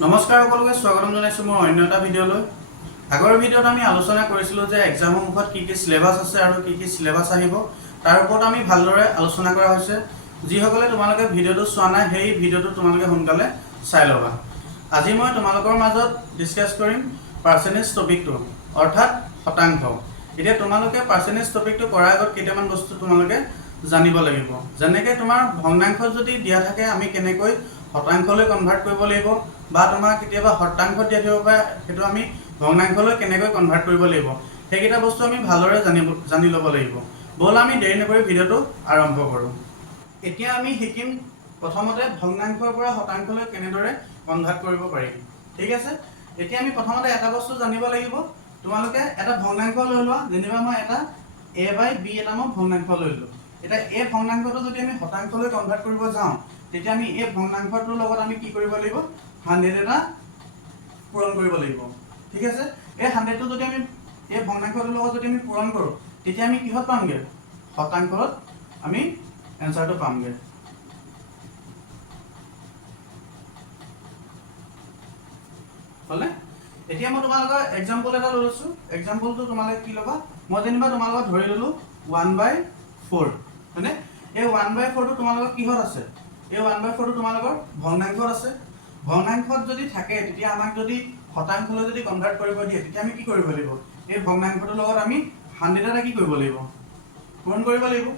নমস্কাৰ সকলোকে স্বাগতম জনাইছো মোৰ অন্য এটা ভিডিঅ'লৈ। আগৰ ভিডিঅ'ত আমি আলোচনা কৰিছিলোঁ যে এক্সামৰ মুখত কি কি সিলেবাস আছে আৰু কি কি সিলেবাস আহিব তাৰ ওপৰত আমি ভালদৰে আলোচনা কৰা হৈছে। যিসকলে তোমালোকে ভিডিঅ'টো চোৱা নাই সেই ভিডিঅ'টো তোমালোকে সোনকালে চাই ল'বা। আজি মই তোমালোকৰ মাজত ডিসকাস কৰিম পাৰ্চেন্টেজ টপিকটো অৰ্থাৎ শতাংশ। এতিয়া তোমালোকে পাৰ্চেন্টেজ টপিকটো কৰাৰ আগত কেইটামান বস্তু তোমালোকে জানিব লাগিব। যেনেকৈ তোমাৰ ভগ্নাংশ যদি দিয়া থাকে আমি কেনেকৈ শতাংশলৈ কনভাৰ্ট কৰিব লাগিব বা তোমাৰ কেতিয়াবা শতাংশ দিয়া থাকিব পাৰে সেইটো আমি ভগ্নাংশলৈ কেনেকৈ কনভাৰ্ট কৰিব লাগিব সেইকেইটা বস্তু আমি ভালদৰে জানি ল'ব লাগিব। ব'লা আমি দেৰি নকৰি ভিডিঅ'টো আৰম্ভ কৰোঁ। এতিয়া আমি শিকিম প্ৰথমতে ভগ্নাংশৰ পৰা শতাংশলৈ কেনেদৰে কনভাৰ্ট কৰিব পাৰি। ঠিক আছে, এতিয়া আমি প্ৰথমতে এটা বস্তু জানিব লাগিব। তোমালোকে এটা ভগ্নাংশ লৈ লোৱা, যেনিবা মই এটা a/b এটা মই ভগ্নাংশ লৈ ললো। এতিয়া এই ভগ্নাংশটো যদি আমি শতাংশলৈ কনভাৰ্ট কৰিব যাওঁ তেতিয়া আমি এই ভগ্নাংশটোৰ লগত আমি কি কৰিব লাগিব 100 এটা পূৰণ কৰিব লাগিব। ঠিক আছে, এই 100টো যদি আমি এই ভগ্নাংশটোৰ লগত যদি আমি পূৰণ কৰোঁ তেতিয়া আমি কিহত পামগে শতাংশত আমি এনসাৰটো পামগে। হলে এতিয়া মই তোমালোকৰ এক্সাম্পল এটা লৈ লৈছো। এক্সাম্পলটো তোমালোকে কি ল'বা, মই যেনিবা তোমালোকক ধৰি ললো 1/4 মানে এই 1/4 টো তোমালোকৰ কিহত আছে, এই 1/4 টো তোমালোকৰ ভগ্নাংশত আছে। ভগ্নাংশত যদি থাকে তেতিয়া আমাক যদি শতাংশলৈ যদি কনভাৰ্ট কৰিব দিয়ে তেতিয়া আমি কি কৰিব লাগিব, এই ভগ্নাংশটোৰ লগত আমি 100 এটা কি কৰিব লাগিব পূৰণ কৰিব লাগিব।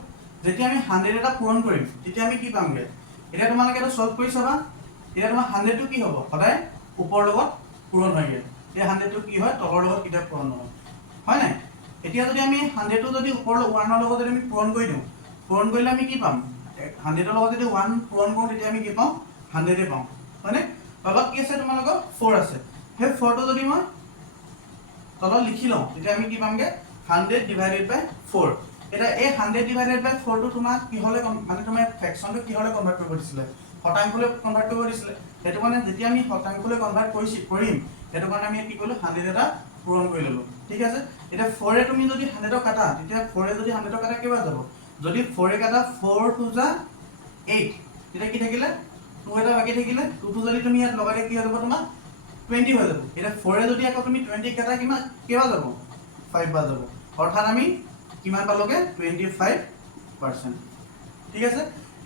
যেতিয়া আমি 100 এটা পূৰণ কৰিম তেতিয়া আমি কি পামগে, এতিয়া তোমালোকে এটা সলভ কৰি চাবা। এতিয়া তোমাৰ 100 টো কি হ'ব, সদায় ওপৰৰ লগত পূৰণ হয়গে। এই 100 টো কি হয় তলৰ লগত কিটা পূৰণ নহয়, হয় নাই? এতিয়া যদি আমি 100 টো যদি ওপৰৰ 1 ৰ লগত যদি আমি পূৰণ কৰি দিওঁ, পূৰণ কৰিলে আমি কি পাম, 100 ৰ লগত যদি 1 পূৰণ কৰোঁ তেতিয়া আমি কি পাওঁ 100 এ পাওঁ, হয়নে? তলত কি আছে তোমালোকৰ 4 আছে, সেই 4 টো যদি মই তলত লিখি লওঁ তেতিয়া আমি কি পামগে 100/4। এটা এই 100/4 টো তোমাক কিহলে মানে তোমাৰ ফ্ৰেকশনটো কিহলে কনভাৰ্ট কৰিব দিছিলে, শতাংশলৈ কনভাৰ্ট কৰিব দিছিলে। সেইটো মানে যেতিয়া আমি শতাংশলৈ কনভাৰ্ট কৰিম সেইটো কাৰণে আমি কি কৰিলো 100 এটা পূৰণ কৰি ললো। ঠিক আছে, এতিয়া 4 এ তুমি যদি 100 কাটা তেতিয়া 4 এ যদি 100 কাটা কিমান যাব, যদি 4 এ কাটা 4 2 যা 8 তেতিয়া কি থাকিলে 2 এটা বাকি থাকিলে, 2 টো যদি তুমি ইয়াত লগাই কি হৈ যাব তোমাৰ 20 হৈ যাব। এতিয়া 4 এ যদি আকৌ তুমি 20 কাটা কিমান কেবা যাব 5 বা যাব, অৰ্থাৎ আমি কিমান পালোগে 25%। ঠিক আছে,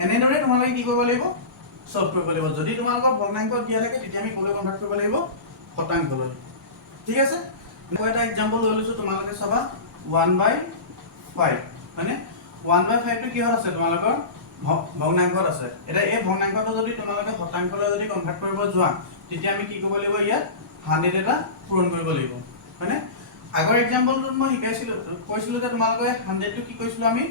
এনেদৰে তোমালোকে কি কৰিব লাগিব সলভ কৰিব লাগিব। যদি তোমালোকৰ ভগ্নাংশ দিয়া থাকে তেতিয়া আমি কলৈ কনভাৰ্ট কৰিব লাগিব শতাংশলৈ। ঠিক আছে, মই এটা এক্সাম্পল লৈ লৈছো, তোমালোকে চাবা 1/5 মানে 1/5 টো কিহত আছে তোমালোকৰ ভগ্নাংশত আছে। এটা এই ভগ্নাংশটো যদি তোমালোকে শতাংশলৈ যদি কনভাৰ্ট কৰিব যোৱা তেতিয়া আমি কি কৰিব লাগিব, ইয়াত 100 এটা পূৰণ কৰিব লাগিব, হয়নে? আগৰ এক্সাম্পলটোত মই কৈছিলো যে তোমালোকে 100 টো কি কৈছিলো আমি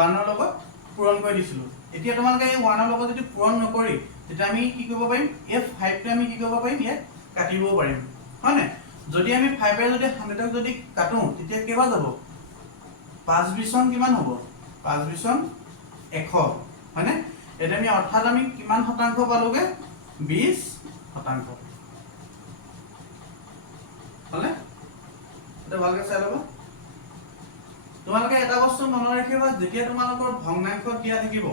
1 ৰ লগত পূৰণ কৰি দিছিলো। এতিয়া তোমালোকে এই 1 ৰ লগত যদি পূৰণ নকৰি তেতিয়া আমি কি কৰিব পাৰিম, এই 5 টো আমি কি কৰিব পাৰিম ইয়াত কাটিব পাৰিম, হয় নাই? যদি আমি 5 এ যদি 100 ক যদি কাটো তেতিয়া কেবা যাব 5 বিছন কিমান হ'ব, 5 বিছন 100, হয়নে? এতিয়া আমি অৰ্থাৎ আমি কিমান শতাংশ পালোগে 20%। হলে এটা ভালকে চাই ল'বা। তোমালোকে এটা বস্তু মনত ৰাখিবা, যেতিয়া তোমালোকৰ ভগ্নাংশত দিয়া থাকিব,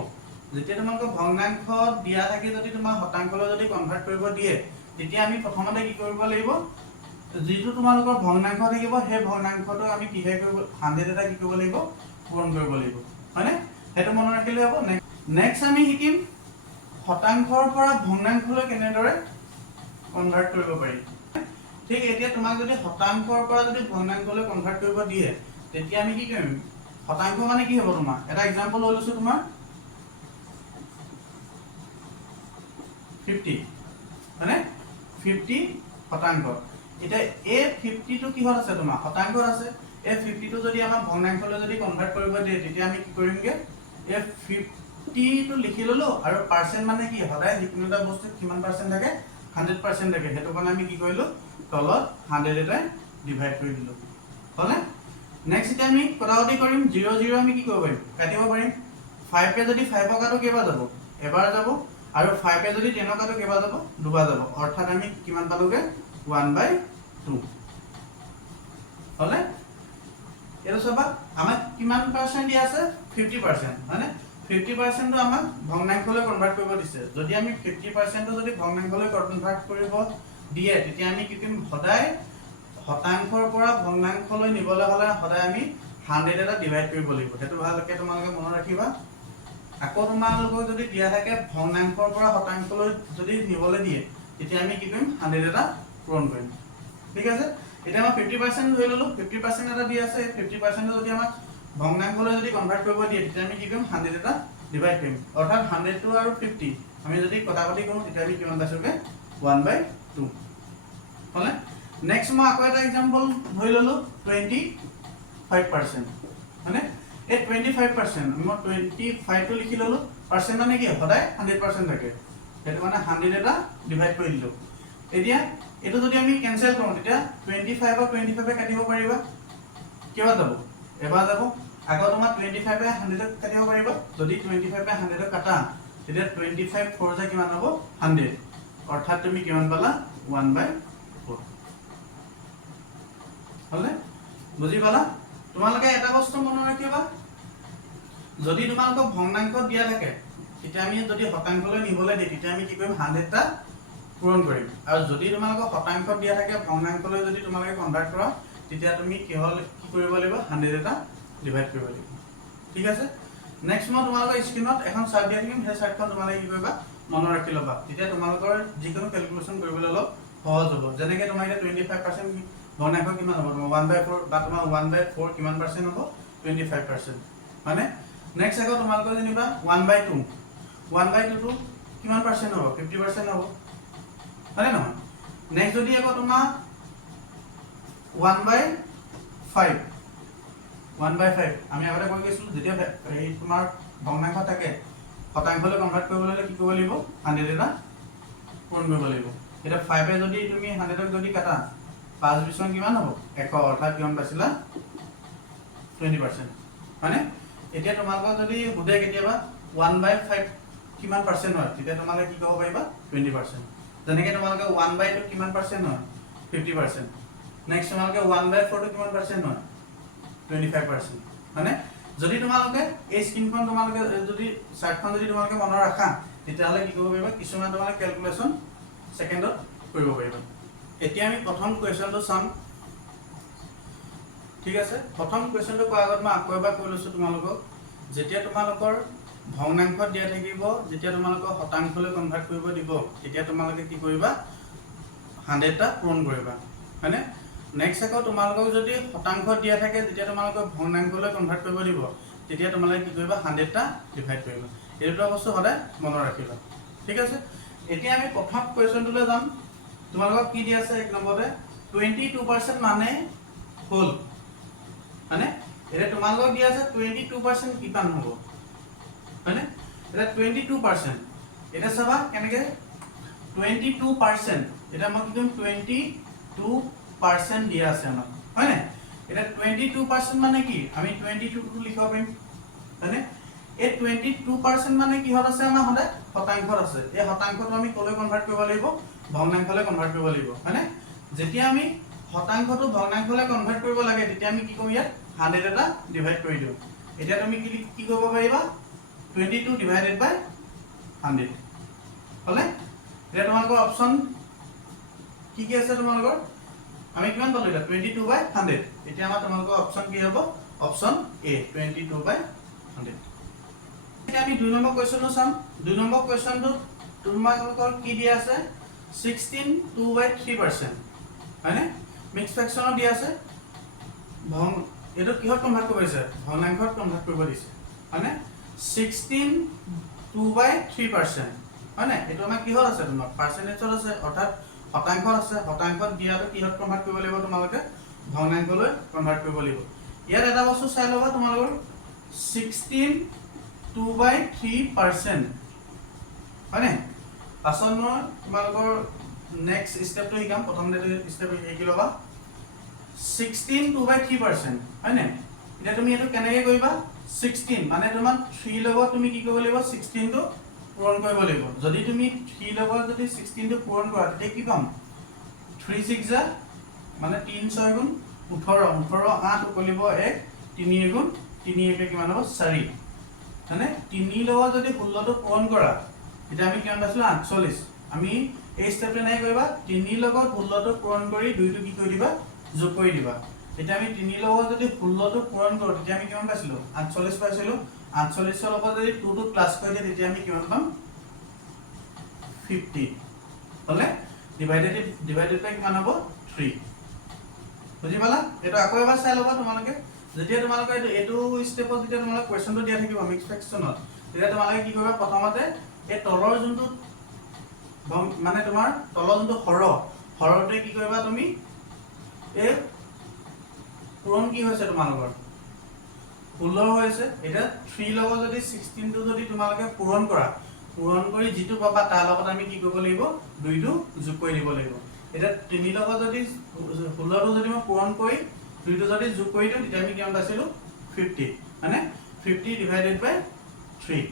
যেতিয়া তোমালোকৰ ভগ্নাংশত দিয়া থাকি যদি তোমাৰ শতাংশলৈ যদি কনভাৰ্ট কৰিব দিয়ে তেতিয়া আমি প্ৰথমতে কি কৰিব লাগিব, যিটো তোমালোকৰ ভগ্নাংশ থাকিব সেই ভগ্নাংশটো আমি কিহে কৰিব 100 এটা কি কৰিব লাগিব পূৰণ কৰিব লাগিব, হয়নে? সেইটো মনত ৰাখিলে হ'ব। নেক্সট আমি শিকিম শতাংশৰ পৰা ভগ্নাংশলৈ কেনেদৰে কনভাৰ্ট কৰিব পাৰি। ঠিক এতিয়া তোমাক যদি শতাংশৰ পৰা যদি ভগ্নাংশলৈ কনভাৰ্ট কৰিব দিয়ে তেতিয়া আমি কি কৰিম, শতাংশ মানে কি হ'ব, তোমাৰ এটা এক্সাম্পল লৈ লৈছো তোমাৰ 50, মানে 50 শতাংশ। এতিয়া এই 50 টো কিহত আছে তোমাৰ শতাংশত আছে। এই 50 টো যদি আমাৰ ভগ্নাংশলৈ যদি কনভাৰ্ট কৰিব দিয়ে তেতিয়া আমি কি কৰিমগে, এই 50 টো লিখি ললো আৰু পাৰ্চেন্ট মানে কি সদায় যিকোনো এটা বস্তু কিমান পাৰ্চেন্ট থাকে 100% থাকে, সেইটো কাৰণে আমি কি কৰিলো তলত 100 এটা ডিভাইড কৰি দিলো, হলে? নেক্সট এতিয়া আমি কটাকটি কৰিম, 0 0 আমি কি কৰিব পাৰিম কাটিব পাৰিম। 5 এ যদি 5 কাটো কেবা যাব এবাৰ যাব, আৰু 5 এ যদি 10 কাটো কেবা যাব দুবাৰ যাব, অৰ্থাৎ আমি কিমান পালোগে 1/2, হলে? এটা চাবা আমাক কিমান পাৰ্চেন্ট দিয়া আছে 50%, হয়নে? 50% আমাক ভগ্নাংশলৈ কনভাৰ্ট কৰিব দিছে। যদি আমি 50% যদি ভগ্নাংশলৈ কনভাৰ্ট কৰিব দিয়ে তেতিয়া আমি কি কৰিম সদায় শতাংশৰ পৰা ভগ্নাংশলৈ নিবলৈ হলে সদায় আমি 100 এটা ডিভাইড কৰিব লাগিব সেইটো ভালকৈ তোমালোকে মনত ৰাখিবা আকৌ তোমালোকক যদি দিয়া থাকে ভগ্নাংশৰ পৰা শতাংশলৈ যদি নিবলৈ দিয়ে তেতিয়া আমি কি কৰিম 100 এটা পূৰণ কৰিম ঠিক আছে এতিয়া আমাৰ 50% ধৰি ললো 50% এটা দি আছে 50% যদি আমাক ভগ্নাংশলৈ যদি কনভাৰ্ট কৰিব দিয়ে তেতিয়া আমি কি কৰিম 100 এটা ডিভাইড কৰিম অৰ্থাৎ 100 টো আৰু 50 আমি যদি কটাকটি কৰো তেতিয়া আমি কিমান পাইছোগে 1/2 হলে নেক্সট মই আকৌ এটা एग्जांपल ধৰি ললো 25% মানে এই 25% মই 25 টো লিখি ললো পার্সেন্ট মানে কি সদায় 100% থাকে সেইটো মানে 100 এটা ডিভাইড কৰি দিলো এতিয়া এটো যদি আমি ক্যান্সেল কৰো তেতিয়া 25 আৰু 25 কাটিব পাৰিবা কিবা যাব এবাৰ যাব আগৰ তোমাৰ 25 এ 100 কাটিব পাৰিবা যদি 25 এ 100 কাটা তেতিয়া 25 4 যা কিমান হ'ব 100 অৰ্থাৎ তুমি কিমান পালা 1/4 হলে বুজি পালা তোমালোকে এটা বস্তু মনত ৰাখিবা যদি তোমালোকক ভগ্নাংশ দিয়া থাকে তেতিয়া আমি যদি শতাংশলৈ নিবলৈ দিই তেতিয়া আমি কি কৰিম 100 টা পূৰণ কৰিম আৰু যদি তোমালোকক শতাংশ দিয়া থাকে ভগ্নাংশলৈ যদি তোমালোকে কনভাৰ্ট কৰা তেতিয়া তুমি কি কৰিব লাগিব 100 এটা ডিভাইড কৰিব লাগিব ঠিক আছে নেক্সট মই তোমালোকৰ স্ক্ৰিনত এখন চাৰ্ট দিয়া থাকিম সেই চাৰ্টখন তোমালোকে কি কৰিবা মনত ৰাখি ল'বা তেতিয়া তোমালোকৰ যিকোনো ক্যালকুলেশন কৰিবলৈ অলপ সহজ হ'ব যেনেকৈ তোমাৰ এটা 25% ভগ্নাংশ কিমান হ'ব তোমাৰ 1/4 বা তোমাৰ 1/4 কিমান পাৰ্সেন্ট হ'ব 25% মানে নেক্সট আকৌ তোমালোকৰ যেনিবা 1/2 1/2 টো কিমান পাৰ্সেন্ট হ'ব 50% হ'ব হয়নে নহয় নেক্সট যদি আকৌ তোমাৰ 1/5 আমি আগতে কৈ গৈছিলো যেতিয়া এই তোমাৰ ভগ্নাংশ থাকে শতাংশলৈ কনভাৰ্ট কৰিবলৈ হলে কি কৰিব লাগিব 100 এটা পূৰণ কৰিব লাগিব এটা 5 এ যদি তুমি 100 ক যদি কাটা 5 বিছন কিমান হ'ব 100 অৰ্থাৎ কিমান পাইছিলা 20% মানে এতিয়া তোমালোকৰ যদি বুধে কেতিয়াবা 1/5 কিমান পাৰ্সেন্ট হয় তেতিয়া তোমালোকে কি ক'ব পাৰিবা 20% যেনেকৈ তোমালোকে 1/2 কিমান পাৰ্সেন্ট হয় 50% নেক্সট তোমালোকে 1/4 কিমান পাৰ্সেন্ট হয় 25% মানে যদি তোমালোকে এই স্ক্ৰিনখন তোমালোকে যদি চাৰ্টখন যদি তোমালোকে মনত ৰাখা তেতিয়াহলে কি কৰিব পাৰিবা কিছুমান তোমালোকে ক্যালকুলেশন সেকেন্ডত কৰিব পাৰিবা এতিয়া আমি প্ৰথম কোৱেশ্চনটো চাম ঠিক আছে প্ৰথম কোৱেশ্চনটো কোৱাৰ আগত মই আকৌ এবাৰ কৈ লৈছো তোমালোকক যেতিয়া তোমালোকৰ ভগ্নাংশ দিয়া থাকিব যেতিয়া তোমালোকৰ শতাংশলৈ কনভাৰ্ট কৰিব দিব তেতিয়া তোমালোকে কি কৰিবা 100 টা পূৰণ কৰিবা মানে নেক্সট আকৌ তোমালোকক যদি শতাংশ দিয়া থাকে যেতিয়া তোমালোকৰ ভগ্নাংশলৈ কনভাৰ্ট কৰিব দিব তেতিয়া তোমালোকে কি কৰিবা 100 টা ডিভাইড কৰিবা এইটো বস্তু সদায় মনত ৰাখিবা ঠিক আছে এতিয়া আমি প্ৰথম কোৱেশ্চনটোলৈ যাম তোমালোকক কি দিয়া আছে এক নম্বৰতে 22% মানে হল মানে এটা তোমালোকক দিয়া আছে 22% কিমান হ'ব মানে এটা 22% এটা চাবা কেনেকৈ 22% এটা মই কি কৰিম 22% দিয়া আছে আমাক হয় না এটা 22% মানে কি আমি 22 টো লিখিব পাৰিম মানে এই 22% মানে কি হত আছে আমাৰ হলে শতাংশত আছে এই শতাংশটো আমি কলৈ কনভাৰ্ট কৰিব লাগিব ভগ্নাংশলৈ কনভাৰ্ট কৰিব লাগিব মানে যেতিয়া আমি শতাংশটো ভগ্নাংশলৈ কনভাৰ্ট কৰিব লাগে তেতিয়া আমি কি কৰিম ইয়াত 100 এটা ডিভাইড কৰি দিও এতিয়া তুমি কি কৰিব পাৰিবা 22 divided by 100 হলে এটা তোমালোকৰ অপচন কি কি আছে তোমালোকৰ আমি কিমান পালো এটা 22 by 100 এতিয়া আমাৰ তোমালোকৰ অপচন কি হ'ব অপচন এ 22 by 100 এতিয়া আমি 2 নম্বৰ কোৱেশ্চনটো চাম 2 নম্বৰ কোৱেশ্চনটো তোমালোকৰ কি দিয়া আছে 16 2 by 3% হয়নে মিক্স ফ্ৰেকচনত দিয়া আছে এটো কিহত কনভাৰ্ট কৰিব দিছে ভগ্নাংশত কনভাৰ্ট কৰিব দিছে হয়নে 16 2 by 3% হয়নে এটো আমাৰ কিহত আছে তোমাৰ পাৰ্সেন্টেজত আছে অৰ্থাৎ শতাংশত আছে শতাংশত দিয়াটো কিহত কনভাৰ্ট কৰিব লাগিব তোমালোকে ভগ্নাংশলৈ কনভাৰ্ট কৰিব লাগিব ইয়াত এটা বস্তু চাই লবা তোমালোকৰ 16 2 by 3% হয়নে পাছত মই তোমালোকৰ নেক্সট স্টেপটো শিকাম প্ৰথম স্টেপ কি লবা 16 2 by 3% হয়নে এটা তুমি এটো কেনেকৈ কৰিবা 16 মানে তোমাৰ 3 লগত তুমি কি কৰিব লাগিব 16 টো পূৰণ কৰিব লাগিব যদি তুমি 3 লগত যদি 16 টো পূৰণ কৰা তেতিয়া কি পাম 3 6 যা মানে 3 6 গুণ 18 18 8 উকলিব 1 3 গুণ 3 1 কিমান হ'ব 4 মানে 3 লগত যদি 16 টো পূৰণ কৰা এটা আমি কিমান পাইছিলো 48 আমি এই ষ্টেপটো নাই কৰিবা 3 লগত 16 টো পূৰণ কৰি 2 টো কি কৰি দিবা যোগ কৰি দিবা এতিয়া আমি 3 লগত যদি 16 টো পূৰণ কৰো তেতিয়া আমি কিমান পাইছিলো 48 পাইছিলো 48 ৰ লগত যদি 2 টো প্লাস কৰি দিও তেতিয়া আমি কিমান পাম 50 হলে ডিভাইডেড বাই কিমান হ'ব 3 বুজি পালা এটা আকৌ এবাৰ চাই লবা তোমালোকে যেতিয়া তোমালোকে এটো স্টেপত যেতিয়া তোমালোকে কোৱেশ্চনটো দিয়া থাকিব মিক্স ফ্ৰেকচনত তেতিয়া তোমালোকে কি কৰিবা প্ৰথমতে এই তলৰ যোনটো মানে তোমাৰ তলৰ যোনটো হৰতে কি কৰিবা তুমি এই পূৰণ কি হৈছে তোমালোকৰ 16 হৈছে এটা 3 লগত যদি 16 টো যদি তোমালোকে পূৰণ কৰি যিটো পাবা তাৰ লগত আমি কি কৰিব লাগিব 2 টো যোগ কৰি দিব লাগিব এটা 3 লগত যদি 16 টো যদি মই পূৰণ কৰি 2 টো যদি যোগ কৰি দিও তেতিয়া আমি কিমান পাইছিলো 50 মানে 50 ডিভাইডেড বাই 3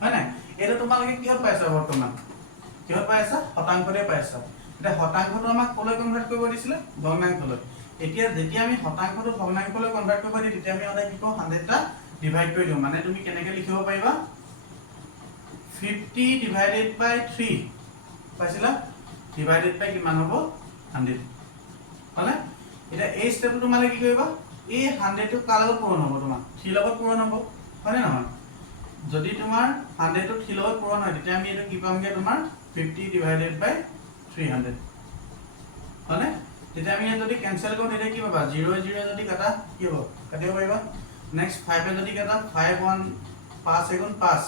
হয় না এটা তোমালোকে কিহত পাইছা বৰ্তমান কিহত পাইছা শতাংশতে পাইছা এটা শতাংশটো আমাক কলৈ কনভাৰ্ট কৰিব দিছিলে ভগ্নাংশলৈ এতিয়া যেতিয়া আমি শতাংশটো ভগ্নাংশলৈ কনভাৰ্ট কৰিব দিম তেতিয়া আমি সদায় কি কৰো 100 টা ডিভাইড কৰি দিও মানে তুমি কেনেকৈ লিখিব পাৰিবা 50 ডিভাইডেড বাই 3 পাইছিলা ডিভাইডেড বাই কিমান হ'ব 100 হলে এটা এই স্টেপটো তোমালে কি কৰিবা এই 100 টো কাৰ লগত পূৰণ হ'ব তোমাৰ 3 লগত পূৰণ হ'ব হয়নে নহয় যদি তোমাৰ 100 টো 3 লগত পূৰণ হয় তেতিয়া আমি এটা কি পামগে তোমাৰ 50 ডিভাইডেড বাই 300 হলে তেতিয়া আমি যদি ক্যান্সেল কৰো তেতিয়া কি পাবা 0 0 যদি কাটা কি হ'ব কাটিব পাৰিবা নেক্সট 5 এ যদি কাটা 5 1 5 এগুণ 5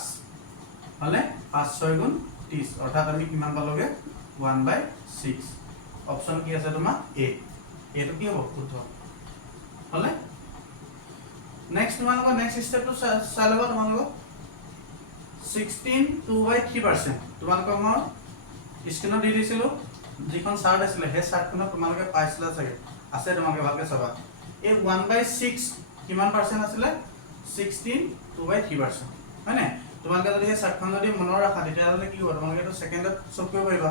হলে 5 6 গুণ 30 অৰ্থাৎ আমি কিমান পালোগে 1/6 অপচন কি আছে তোমাৰ এ এটো কি হ'ব শুদ্ধ হলে নেক্সট তোমালোকৰ নেক্সট স্টেপটো চাই লবা তোমালোকৰ 16 2/3% তোমালোকৰ মই স্ক্ৰিনত দি দিছিলো যিখন চাৰ্ট আছিল হে চাৰ্টখনত তোমালোকে পাইছিলা চাগে আছে তোমালোকে ভালকে চাবা এই 1/6 কিমান পাৰ্সেন্ট আছিল 16 2/3% হয়নে তোমালোকে যদি এই চাৰ্টখন যদি মনৰ ৰাখা তেতিয়া হলে কি হ'ব তোমালোকে তো সেকেন্ডত সব কৰিব পাৰিবা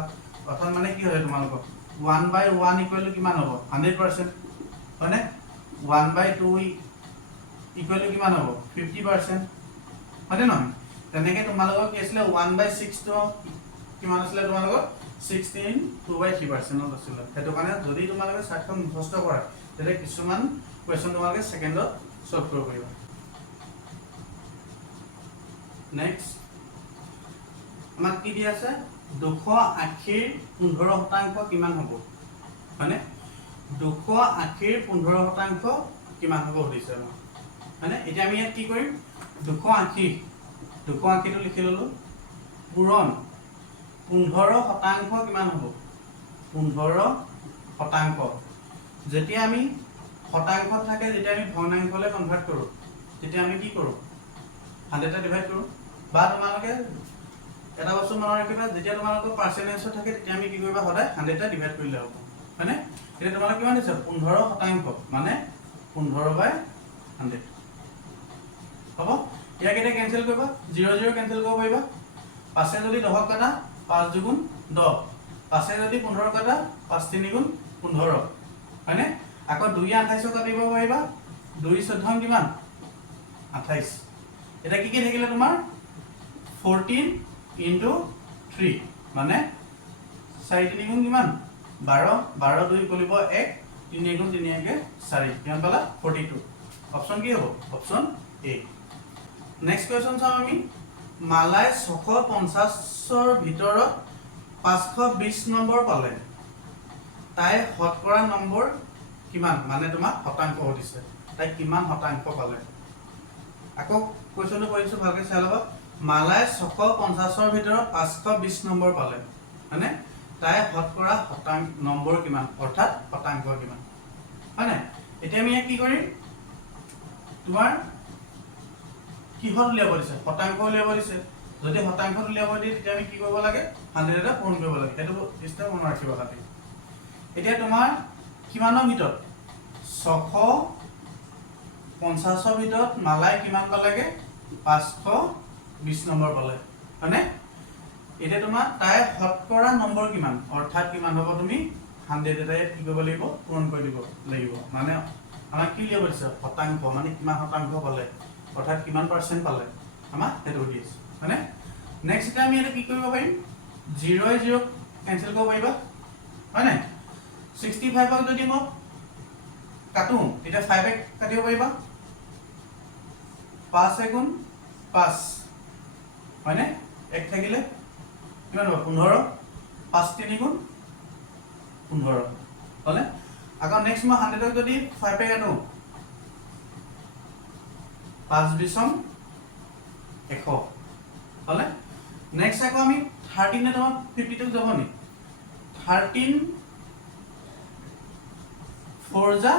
অৰ্থাৎ মানে কি হয় তোমালোকৰ 1/1 ইকুৱেল টু কিমান হ'ব 100% হয়নে 1/2 ইকুৱেল টু কিমান হ'ব 50% হয়নে নহয় তেনেকে তোমালোকৰ কি আছিল 1/6 তো কিমান আছিল তোমালোকৰ 16 2/3% আছিল হেতু কাৰণে যদি তোমালোকে চাৰ্টখন মুখস্থ কৰা তেলে কিছুমান কোৱেশ্চন তোমালোকে সেকেন্ডত সলভ কৰিব পাৰিবা নেক্সট আমাক কি দি আছে 280 15% কিমান হ'ব মানে 280 15% কিমান হ'ব দিছে মানে এতিয়া আমি ইয়াত কি কৰিম 280 টো লিখি ললো পূৰণ 15% কিমান হ'ব 15% যেতিয়া আমি শতাংশ থাকে যেতিয়া আমি ভগ্নাংশলৈ কনভাৰ্ট কৰো তেতিয়া আমি কি কৰো 100 টা ডিভাইড কৰো বা তোমালোকে এটা বস্তু মনত ৰাখিবা যেতিয়া তোমালোকৰ পাৰ্সেন্টেজ থাকে তেতিয়া আমি কি কৰিবা সদায় 100 টা ডিভাইড কৰিলে হ'ব মানে এতিয়া তোমালোকে কিমান দিছে 15% মানে 15/100 হ'ব ইয়াক এটা কেনসেল কৰিবা 0 0 কেনসেল কৰিব পাৰিবা 5 যদি 10 কাটা 5 2 গুণ 10 5 যদি 15 কাটা 5 3 গুণ 15 হয়নে আকৌ 2 28 কাটিব পাৰিবা 2 14 কিমান 28 এটা কি থাকিলে তোমাৰ 14 into 3 মানে 4 3 গুণ কিমান 12 12 2 কৰিব 1 3 গুণ 3 1 4 কিমান পালা 42 অপচন কি হ'ব অপচন এ নেক্সট কোৱেশ্চন চাও আমি মালাই 650 ৰ ভিতৰত 520 নম্বৰ পালে তাই শতকৰা নম্বৰ কিমান মানে তোমাক শতাংশ দিছে তাই কিমান শতাংশ পালে আকৌ কোৱেশ্চনটো কৰিছো ভালকে চাই লবা মালাই 650 ৰ ভিতৰত 520 নম্বৰ পালে মানে তাই শতকৰা নম্বৰ কিমান অৰ্থাৎ শতাংশ কিমান হয় না এতিয়া আমি কি কৰিম তোমাৰ কিহত উলিয়াব দিছে শতাংশ উলিয়াব দিছে যদি শতাংশ উলিয়াব দিয়ে তেতিয়া আমি কি কৰিব লাগে 100 টা পূৰণ কৰিব লাগে এটো স্টেপ মনত ৰাখিব লাগে এতিয়া তোমাৰ কিমানৰ ভিতৰত 650 ৰ ভিতৰত মালাই কিমান পালেগে 520 নম্বৰ পালে মানে এটা তোমাৰ তাই শতকৰা নম্বৰ কিমান অৰ্থাৎ কিমান হ'ব তুমি 100 এটা কি কৰিব লাগিব পূৰণ কৰি দিব লাগিব মানে আমাক কি উলিয়াব দিছে শতাংশ মানে কিমান শতাংশ পালে অৰ্থাৎ কিমান পাৰ্সেন্ট পালে আমাক হেতু দিছে মানে নেক্সট এটা আমি এটা কি কৰিব পাৰিম 0 0 কেনসেল কৰিব পাৰিবা হয় নাই 65 ক যদি মই কাটো তেতিয়া 5 কাটিব পাৰিবা 5 গুণ 5 হয়নে 1 থাকিলে কিমান হ'ব 15 5 3 গুণ 15 হলে আকৌ নেক্সট মই 100 ক যদি 5 কাটো 5 বিছম 100 হলে নেক্সট আকৌ আমি 13 নে তোমাৰ 52 যাব নি 13 4 যা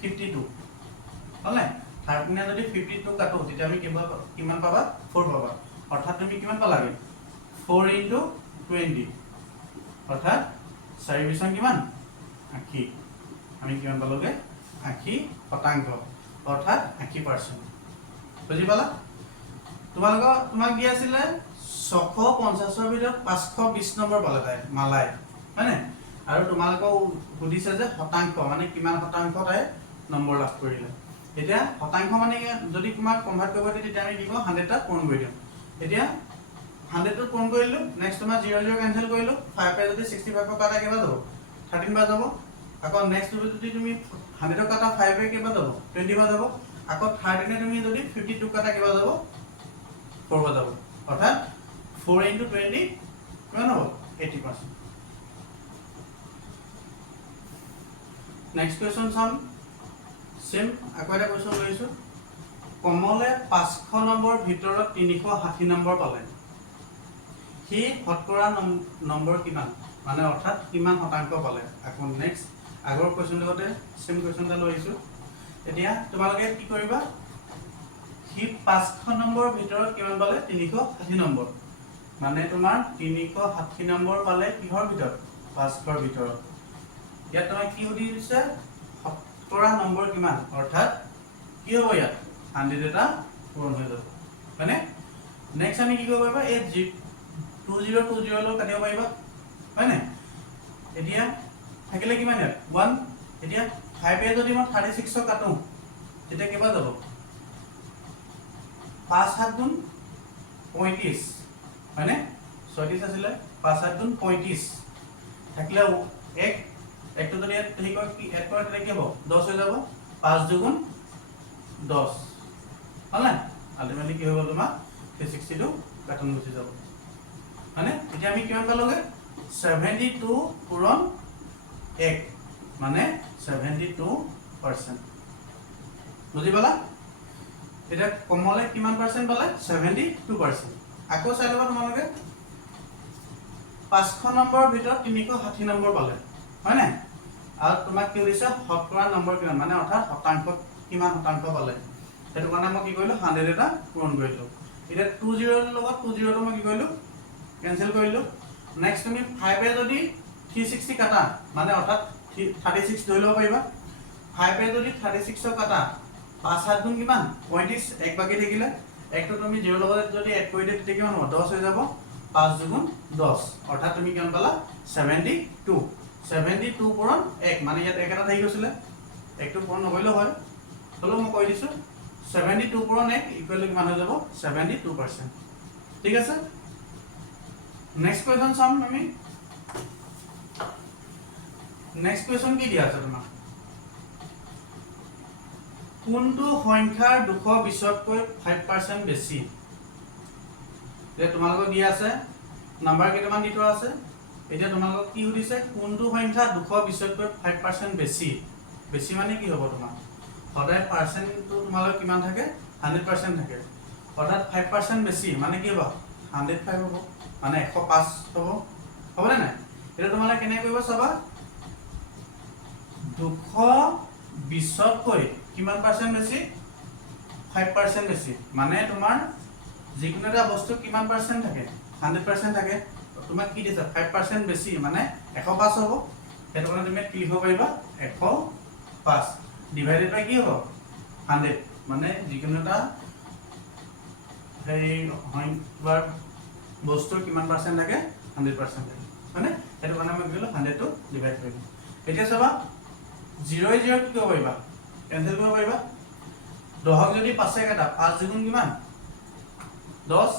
52 হলে 13 নে যদি 52 কাটো তেতিয়া আমি কিমান পাবা 4 পাবা অৰ্থাৎ তুমি কিমান পালাগে 4 * 20 অৰ্থাৎ 4 বিছম কিমান 80 আমি কিমান পালোগে 80% অৰ্থাৎ 80% বুজি পালা তোমাক দি আছিলে 650 ৰ ভিতৰত 520 নম্বৰ পালে তাই মালাই হয়নে আৰু তোমালোকক সুধিছে যে শতাংশ মানে কিমান শতাংশ তাই নম্বৰ লাভ কৰিলে এতিয়া শতাংশ মানে যদি তোমাক কনভাৰ্ট কৰিব দিয়ে তেতিয়া আমি কি কওঁ 100 টা পূৰণ কৰি দিম এতিয়া 100 টো পূৰণ কৰিলো নেক্সট তোমাৰ 0 0 কেনসেল কৰিলো 5 পে যদি 65 ক কাটা কিবা যাব 13 বাৰ যাব আকৌ নেক্সট যদি তুমি 100 ক কাটা 5 পে কিবা যাব 20 বাৰ যাব আকৌ 13 নে তুমি যদি 52 কাটা কিবা যাব 4 বাৰ যাব অৰ্থাৎ 4 * 20 কিমান হ'ব 80% নেক্সট কোৱেশ্চন চাম সেম আকৌ এটা কোৱেশ্চন লৈছো কমলে 500 নম্বৰ ভিতৰত 360 নম্বৰ পালে সি শতকৰা নম্বৰ কিমান মানে অৰ্থাৎ কিমান শতাংশ পালে আকৌ নেক্সট আগৰ কোৱেশ্চনটোৰ লগতে সেম কোৱেশ্চন এটা লৈছো এতিয়া তোমালোকে কি কৰিবা সি 500 নম্বৰ ভিতৰত কিমান পালে 360 নম্বৰ মানে তোমাৰ 360 নম্বৰ পালে কিহৰ ভিতৰত 500 ভিতৰত ইয়াত তোমাক কি সুধি দিছে শতকৰা নম্বৰ কিমান অৰ্থাৎ কি হ'ব ইয়াত 100 এটা পূৰণ হৈ যাব মানে নেক্সট আমি কি কৰিব পাৰিবা এই 2020 লৈ কাটিব পাৰিবা হয় নাই এতিয়া থাকিলে কিমান ইয়াত 1 এতিয়া 5 এ যদি মই 36 ক কাটো তেতিয়া কিবা যাব 5 7 গুণ 35 হয়নে 36 আছিলে 5 7 গুণ 35 থাকিলে 1 একটো যদি হেৰি কৰে কি এড কৰে তেতিয়া কি হ'ব 10 হৈ যাব 5 দুগুণ 10 হল না আলটিমেটলি কি হৈ গ'ল তোমাৰ 362 কাটন গুচি যাব মানে এতিয়া আমি কিমান পালোগে 72 পূৰণ 1 মানে 72% বুজি পালা এটা কমলে কিমান পাৰ্সেন্ট পালে 72% আকৌ চাই লবা তোমালোকে 500 নম্বৰ ভিতৰত 360 নম্বৰ পালে হয় না আৰু তোমাক কি হৈছে শতকৰা নম্বৰ কিমান মানে অৰ্থাৎ শতাংশ কিমান শতাংশ পালে সেইটো কাৰণে মই কি কৰিলো 100 এটা পূৰণ কৰিলো এটা 20 ৰ লগত 20 টো মই কি কৰিলো কেনসেল কৰিলো নেক্সট তুমি 5 এ যদি 360 কাটা মানে অৰ্থাৎ 36 ধৰি লব পাৰিবা 5 এ যদি 36 কাটা 5 7 গুণ কিমান 35 এক বাকি থাকিলে একটো তুমি 0 লগত যদি এড কৰি দিলে তেতিয়া কিমান হ'ব 10 হৈ যাব 5 দুগুণ 10 অৰ্থাৎ তুমি কিমান পালা 72 পূৰণ 1 মানে ইয়াত এক এটা থাকি গৈছিলে একটো পূৰণ নকৰিলে হয় হলো মই কৈ দিছো 72 পূৰণ 1 ইকুৱেল কিমান হৈ যাব 72% ঠিক আছে নেক্সট কোৱেশ্চন চাম আমি নেক্সট কোৱেশ্চন কি দিয়া আছে তোমাক কোনটো সংখ্যাৰ 220তকৈ 5% বেছি যে তোমালোকক দিয়া আছে নাম্বাৰ কেইটামান দি থোৱা আছে এতিয়া তোমালোকক কি সুধিছে কোনটো সংখ্যা 220তকৈ 5% বেছি বেছি মানে কি হ'ব তোমাৰ সদায় পার্সেন্টটো তোমালোক কিমান থাকে 100% থাকে অর্থাৎ 5% বেছি মানে কি হ'ব 105 হ'ব মানে 105 হ'ব হ'বনে নাই এটা তোমালোক কেনে কৰিব চাবা 220তকৈ কিমান পাৰ্সেন্ট বেছি 5% বেছি মানে তোমাৰ যিকোনো এটা বস্তু কিমান পার্সেন্ট থাকে 100% থাকে তোমাক কি দিছে 5% বেছি মানে 105 হ'ব সেইটো কাৰণে তুমি কি লিখিব পাৰিবা 105 ডিভাইডেড বাই কি হ'ব 100 মানে যিকোনো এটা এই সংখ্যাৰ বস্তু কিমান পাৰ্সেন্ট থাকে 100% থাকে মানে সেইটো কাৰণে মই গলো 100 টো ডিভাইড কৰিম এতিয়া চাবা 0 0 কি কৰিব পাৰিবা কেনসেল কৰিব পাৰিবা 10 যদি 5 কাটা 5 দুগুণ কিমান 10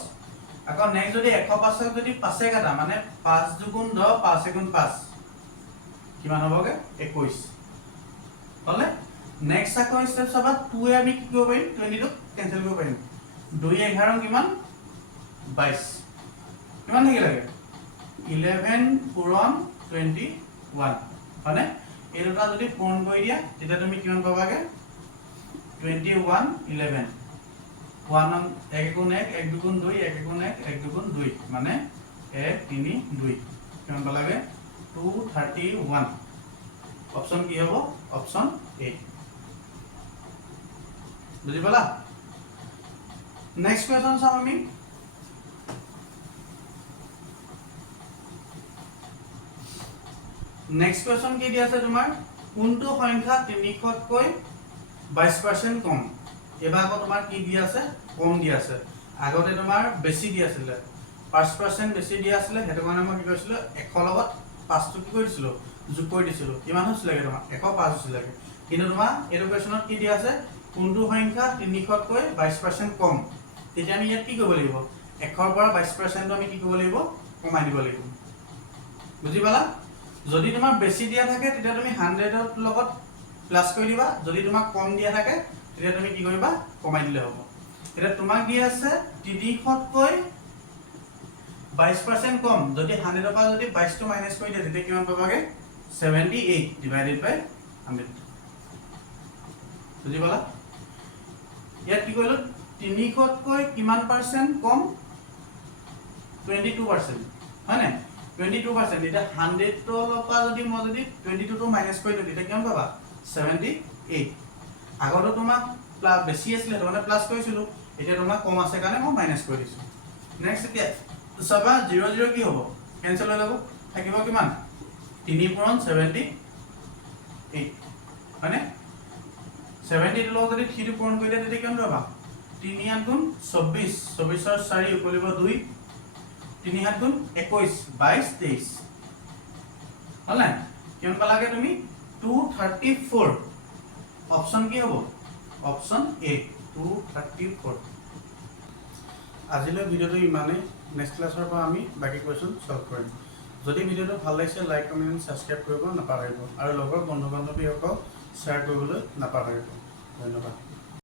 আকৌ নেক্সট যদি 105 যদি 5 কাটা মানে 5 দুগুণ 10 5 গুণ 5 কিমান হ'বগে 21 হলে নেক্সট আকৌ স্টেপ চাবা 2 এ আমি কি কৰিব পাৰিম 22 কেনসেল কৰিব পাৰিম 2 11 কিমান 22 কিমান থাকি লাগে 11 পূৰণ 21 মানে এই দুটা যদি পূৰণ কৰি দিয়া তেতিয়া তুমি কিমান পাবাগে 21 11 1 1 গুণ 1 1 দুগুণ 2 1 গুণ 1 1 দুগুণ 2 মানে 1 3 2 কিমান পালাগে 231 অপশন কি হ'ব অপশন এ বুজি পালা নেক্সট কোৱেশ্চন চাম আমি নেক্সট কোৱেশ্চন কি দি আছে তোমাৰ কোনটো সংখ্যা 300তকৈ 22% কম এবাৰ আকৌ তোমাৰ কি দি আছে কম দি আছে আগতে তোমাৰ বেছি দি আছিল 5% বেছি দি আছিল হেতু কাৰণে মই কি কৰিছিল 100 লগত 5 টো কি কৰিছিল যোগ কৰি দিছিল কিমান হৈছিল লাগে তোমাৰ 105 হৈছিল লাগে কিন্তু তোমাৰ এডুকেশনত কি দি আছে কোনটো সংখ্যা 300তকৈ 22% কম তেতিয়া আমি ইয়াত কি কৰিব লাগিব 1 ৰ পৰা 22% আমি কি কৰিব লাগিব কমাই দিব লাগিব বুজি পালা যদি তোমাৰ বেছি দিয়া থাকে তেতিয়া তুমি 100 ৰ লগত প্লাস কৰি দিবা যদি তোমাক কম দিয়া থাকে তেতিয়া তুমি কি কৰিবা কমাই দিলে হ'ব এটা তোমাক দি আছে 300তকৈ 22% কম যদি 100 ৰ পৰা যদি 22 টো মাইনাস কৰি দিয়া তেতিয়া কিমান পাবাগে 78 divided by 100 বুজি পালা ইয়াত কি কৰিলো 300তকৈ কিমান পাৰ্সেন্ট কম 22% হয় না 22% এটা 100 ৰ পৰা যদি মই যদি 22 টো মাইনাস কৰি দিও তেতিয়া কিমান পাবা 78 আগতো তোমাক প্লাস বেছি আছিল মানে প্লাস কৰিছিলো এতিয়া তোমাক কম আছে কাৰণে মই মাইনাস কৰি দিছো নেক্সট কি সবা 0 0 কি হ'ব কেনসেল হৈ যাব থাকিব কিমান 3 পূৰণ 78 মানে 70 ৰ লগত যদি 3 টো পূৰণ কৰি দিয়া তেতিয়া কিমান পাবা 3 8 গুণ 24 24 ৰ 4 উকলিব 2 3 7 গুণ 21 22 23 হল না কিমান পালাগে তুমি 234 অপশন কি হ'ব অপশন এ 234 আজিলৈ ভিডিওটো ইমানেই নেক্সট ক্লাছৰ পৰা আমি বাকি কোৱেশ্চন সলভ কৰিম যদি ভিডিওটো ভাল লাগিছে লাইক কমেন্ট সাবস্ক্ৰাইব কৰিব নাপাহৰিব আৰু লগৰ বন্ধু বান্ধৱীসকলক শ্বেয়াৰ কৰিবলৈ নাপাহৰিব ধন্যবাদ